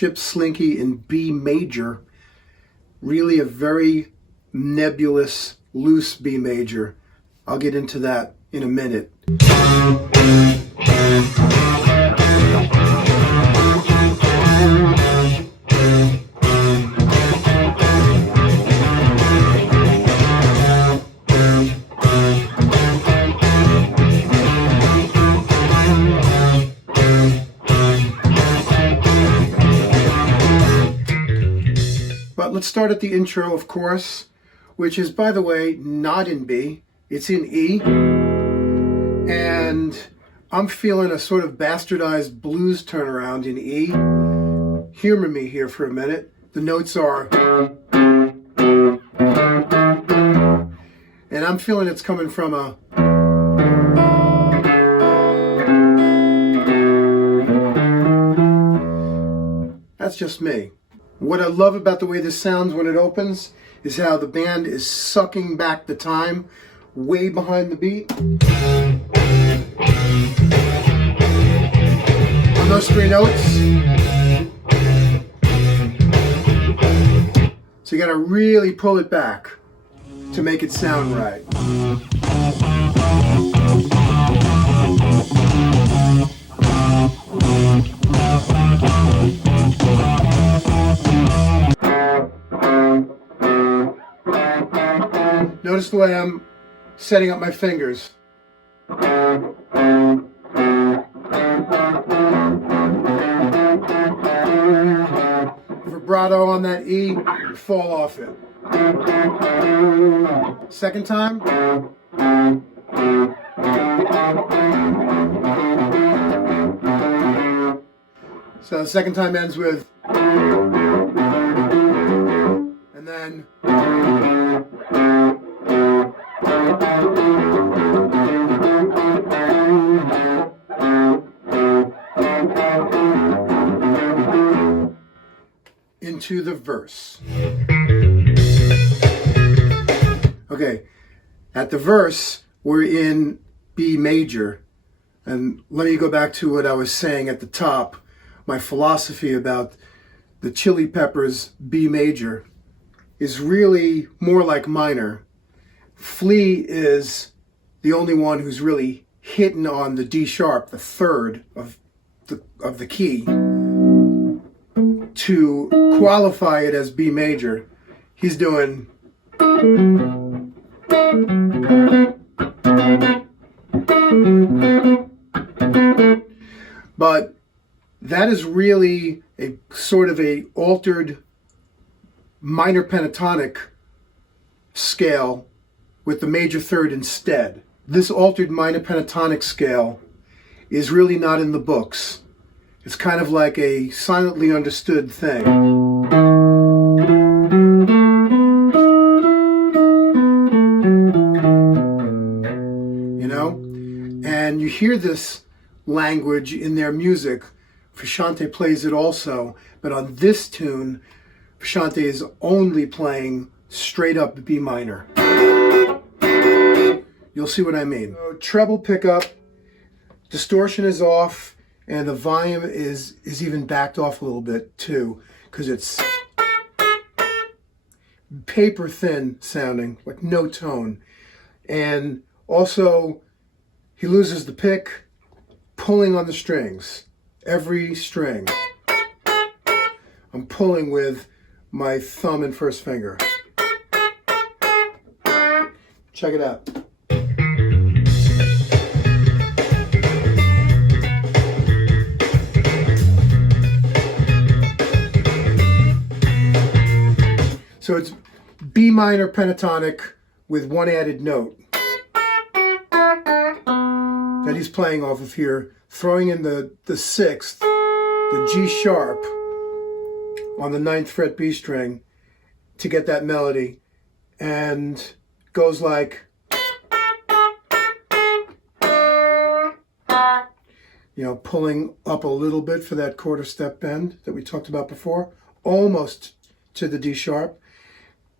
Mellowship Slinky in B major. Really a very nebulous, loose B major. I'll get into that in a minute. But let's start at the intro, of course, which is, by the way, not in B. It's in E. And I'm feeling a sort of bastardized blues turnaround in E. Humor me here for a minute. The notes are... And I'm feeling it's coming from a... That's just me. What I love about the way this sounds when it opens is how the band is sucking back the time way behind the beat. On those three notes. So you gotta really pull it back to make it sound right. Notice the way I'm setting up my fingers. Vibrato on that E, fall off it. Second time. So the second time ends with, and then into the verse. Okay, at the verse, we're in B major. And let me go back to what I was saying at the top, my philosophy about the Chili Peppers B major is really more like minor. Flea is the only one who's really hitting on the D sharp, the third of the key. To qualify it as B major, he's doing but that is really a sort of a altered minor pentatonic scale with the major third instead. This altered minor pentatonic scale is really not in the books. It's kind of like a silently understood thing. You know? And you hear this language in their music. Frusciante plays it also, but on this tune, Frusciante is only playing straight up B minor. You'll see what I mean. So, treble pickup, distortion is off, and the volume is even backed off a little bit too, because it's paper thin sounding, like no tone. And also, he loses the pick, pulling on the strings, every string. I'm pulling with my thumb and first finger. Check it out. So it's B minor pentatonic with one added note that he's playing off of here, throwing in the sixth, the G sharp on the 9th fret B string to get that melody, and goes like, you know, pulling up a little bit for that quarter step bend that we talked about before, almost to the D sharp,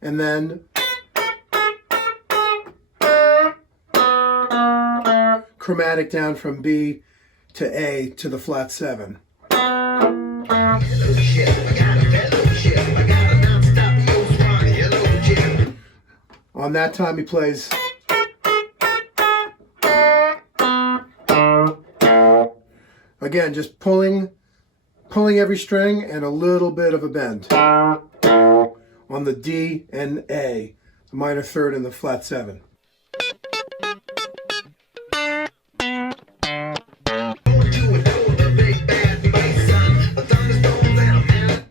and then chromatic down from B to A to the flat 7. On that time he plays again, just pulling every string and a little bit of a bend on the D and A, the minor third and the flat 7.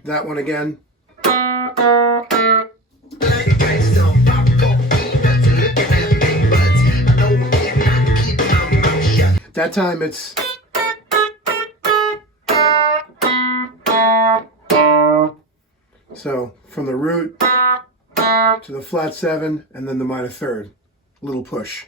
That one again. That time it's so from the root to the flat 7 and then the minor third. Little push.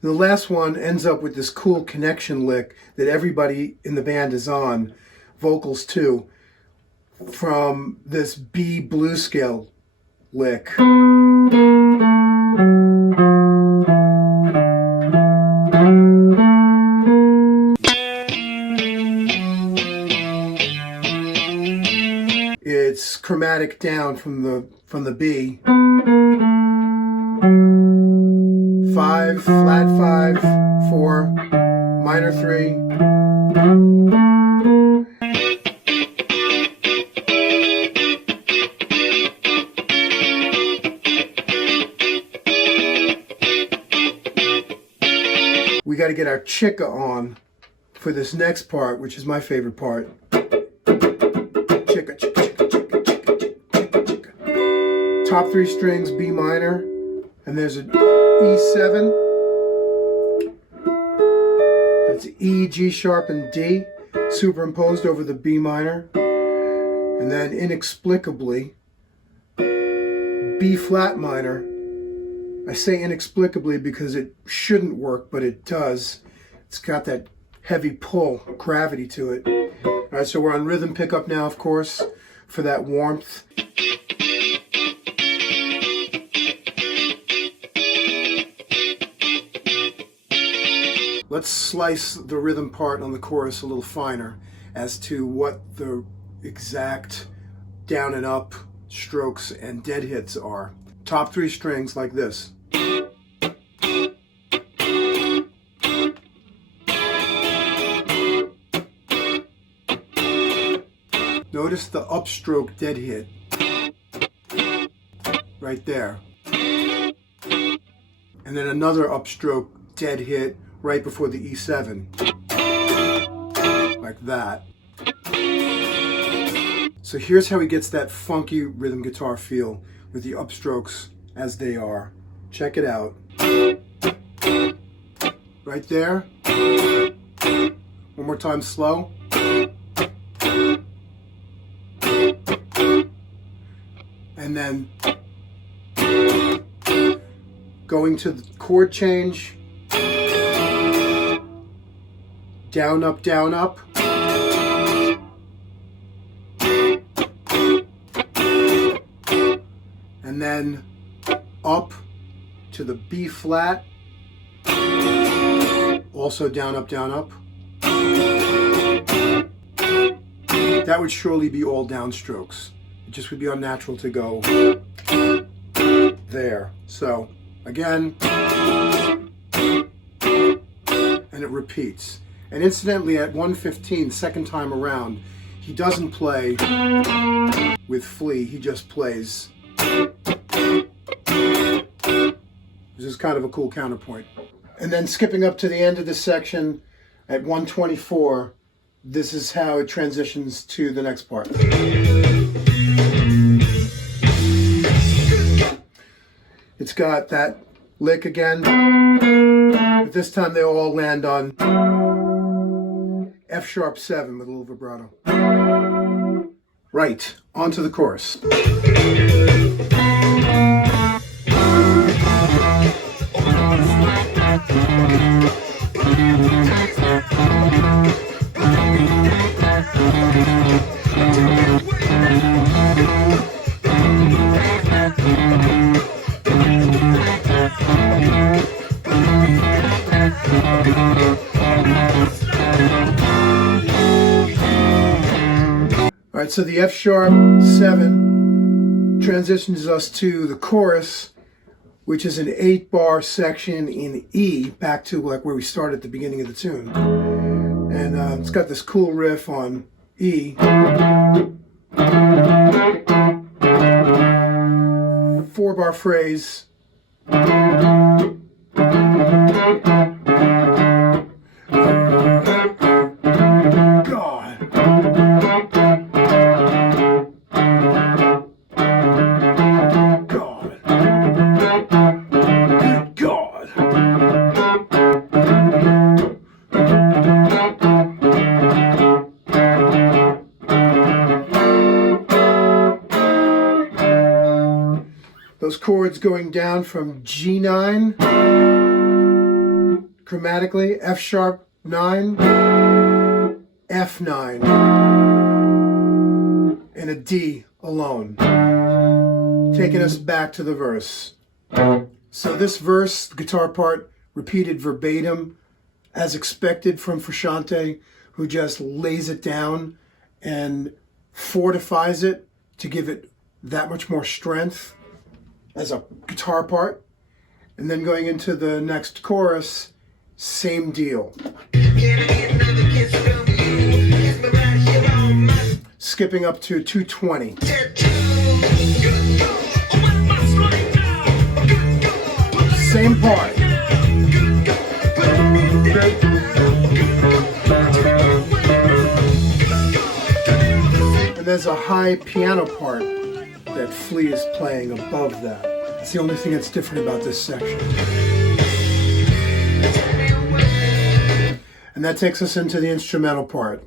The last one ends up with this cool connection lick that everybody in the band is on, vocals too, from this B blues scale lick. It's chromatic down from the B. 5, flat 5, 4, minor 3. We got to get our chicka on for this next part, which is my favorite part. Chicka, chicka, chicka, chicka, chicka, chicka, chicka. Top 3 strings, B minor, and there's an E7. That's E, G sharp, and D superimposed over the B minor. And then inexplicably, B flat minor. I say inexplicably because it shouldn't work, but it does. It's got that heavy pull, gravity to it. All right, so we're on rhythm pickup now, of course, for that warmth. Let's slice the rhythm part on the chorus a little finer as to what the exact down and up strokes and dead hits are. Top 3 strings like this. Notice the upstroke dead hit right there. And then another upstroke dead hit right before the E7, like that. So here's how he gets that funky rhythm guitar feel with the upstrokes as they are. Check it out. Right there. One more time slow. And then going to the chord change. Down, up, down, up. And then up to the B flat. Also down, up, down, up. That would surely be all downstrokes. It just would be unnatural to go there. So, again, and it repeats. And incidentally, at 1:15, second time around, he doesn't play with Flea, he just plays. This is kind of a cool counterpoint. And then skipping up to the end of the section, at 1:24, this is how it transitions to the next part. It's got that lick again. But this time they all land on F sharp 7 with a little vibrato. Right, on to the chorus. All right, so the F sharp 7 transitions us to the chorus, which is an 8-bar section in E, back to like where we started at the beginning of the tune. And it's got this cool riff on E. 4-bar phrase. Those chords going down from G9 chromatically, F sharp 9, F9, and a D alone, taking us back to the verse. So this verse, the guitar part, repeated verbatim as expected from Frusciante, who just lays it down and fortifies it to give it that much more strength as a guitar part. And then going into the next chorus, same deal. Skipping up to 220. Same part. And there's a high piano part that Flea is playing above that. That's the only thing that's different about this section. And that takes us into the instrumental part.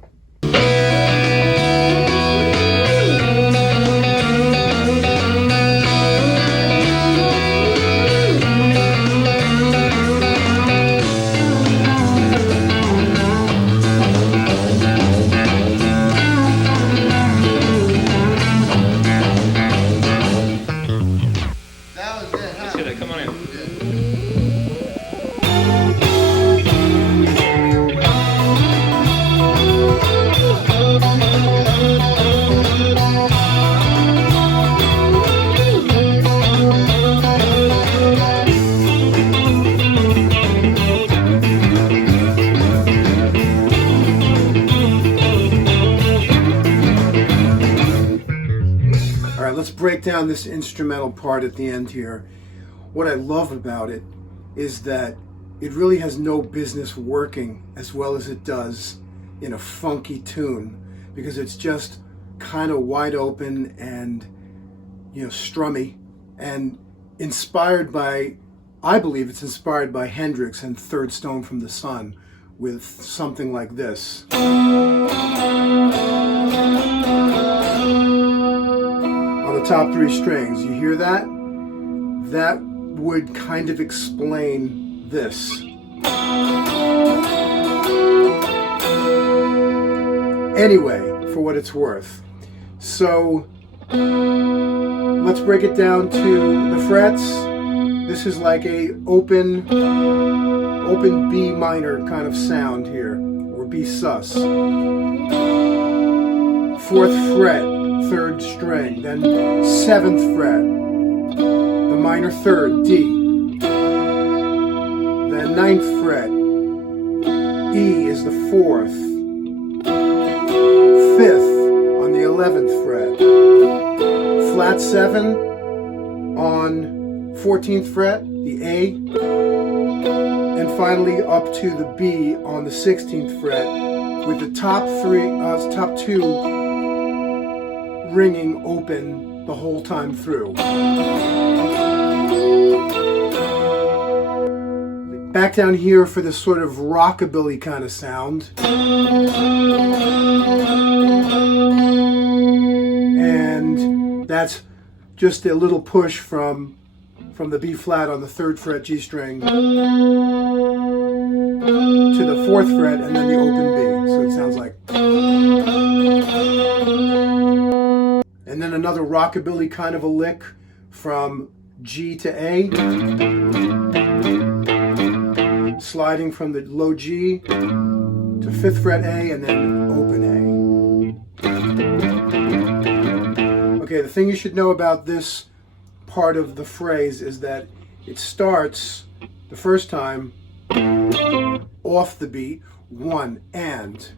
Let's break down this instrumental part at the end here. What I love about it is that it really has no business working as well as it does in a funky tune, because it's just kind of wide open and, you know, strummy and inspired by, I believe it's inspired by Hendrix and Third Stone from the Sun with something like this. On the top 3 strings, you hear that? That would kind of explain this. Anyway, for what it's worth. So, let's break it down to the frets. This is like a open B minor kind of sound here, or B sus. 4th fret, 3rd string, then 7th fret, the minor 3rd, D, then 9th fret, E is the 4th, 5th on the 11th fret, flat 7 on 14th fret, the A, and finally up to the B on the 16th fret, with the top 2 ringing open the whole time through. Back down here for this sort of rockabilly kind of sound. And that's just a little push from the B flat on the 3rd fret G string to the 4th fret and then the open B. So it sounds like. And then another rockabilly kind of a lick from G to A. Sliding from the low G to 5th fret A and then open A. Okay, the thing you should know about this part of the phrase is that it starts the first time off the beat, 1 and.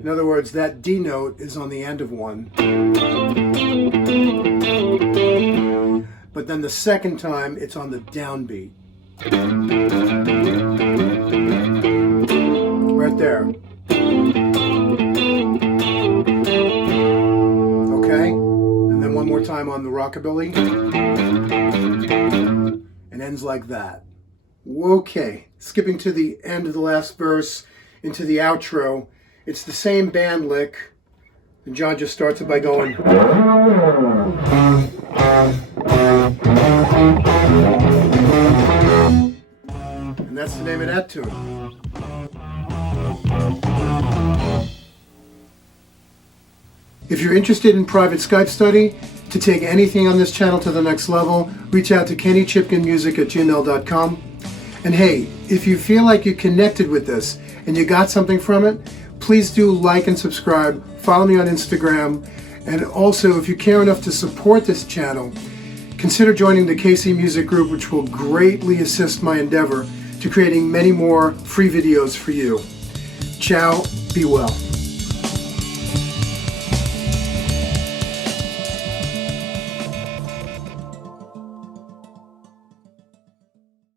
In other words, that D note is on the end of 1. But then the second time it's on the downbeat. Right there. Okay? And then one more time on the rockabilly. And ends like that. Okay. Skipping to the end of the last verse into the outro. It's the same band lick. And John just starts it by going. And that's the name of that tune. If you're interested in private Skype study, to take anything on this channel to the next level, reach out to kennychipkinmusic@gmail.com. And hey, if you feel like you connected with this and you got something from it, please do like and subscribe, follow me on Instagram, and also if you care enough to support this channel, consider joining the KC Music Group, which will greatly assist my endeavor to creating many more free videos for you. Ciao, be well.